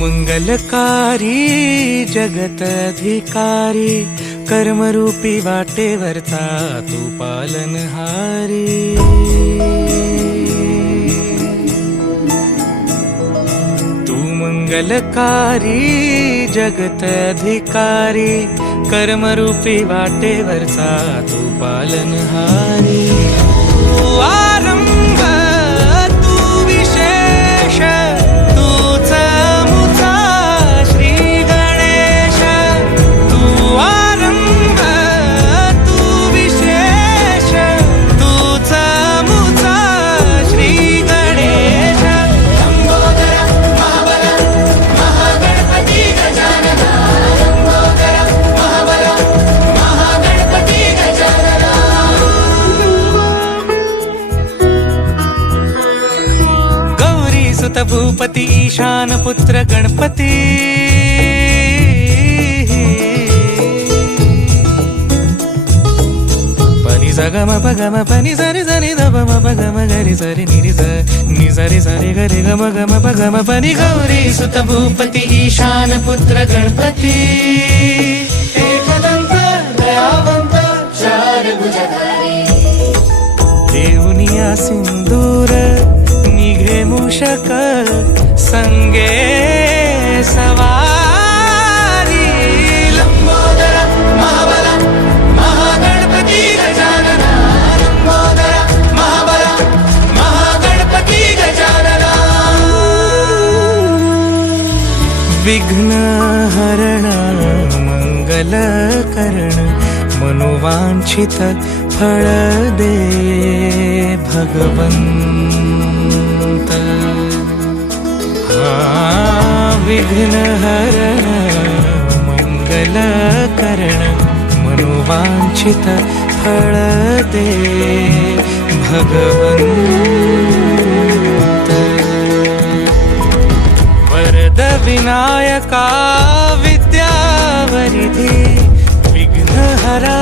मंगलकारी जगत अधिकारी, कर्मरूपी वाटेवरचा तू पालनहारी। तू मंगलकारी जगत अधिकारी, कर्मरूपी वाटेवरचा तू पालनहारी। तू आरंभ तू विशेष, तूच मुचा श्री गणेश। तू आरंभ तू विशेष, तूच मुचा श्री गणेश। लंबोदर महाबल महागणपती गजानना, लंबोदर महाबल महागणपती गजानना। गौरी सुत भूपती ईशान पुत्र गणपती, पनि सगम पगम पनि सरि सरि ध म पगम गरि सरि नि स नि सरि सरि गरि गम गम पगम पनि। गौरी सुत भूपती ईशान पुत्र गणपती, एकदंत दयावंत चार भुजधारी। देऊनिया सिंदूर निघे मूषक, संगे सवारी। लंबोदर महाबल महागणपती गजानना, लंबोदर महाबल महागणपती गजानना। विघ्न हरण मंगल करण, मनोवांछित फळ दे भगवंत। विघ्न हरण मंगल करण, मनोवांछित फळ दे भगवंत। वरद विनायका विद्यावरिधी, विघ्नहरा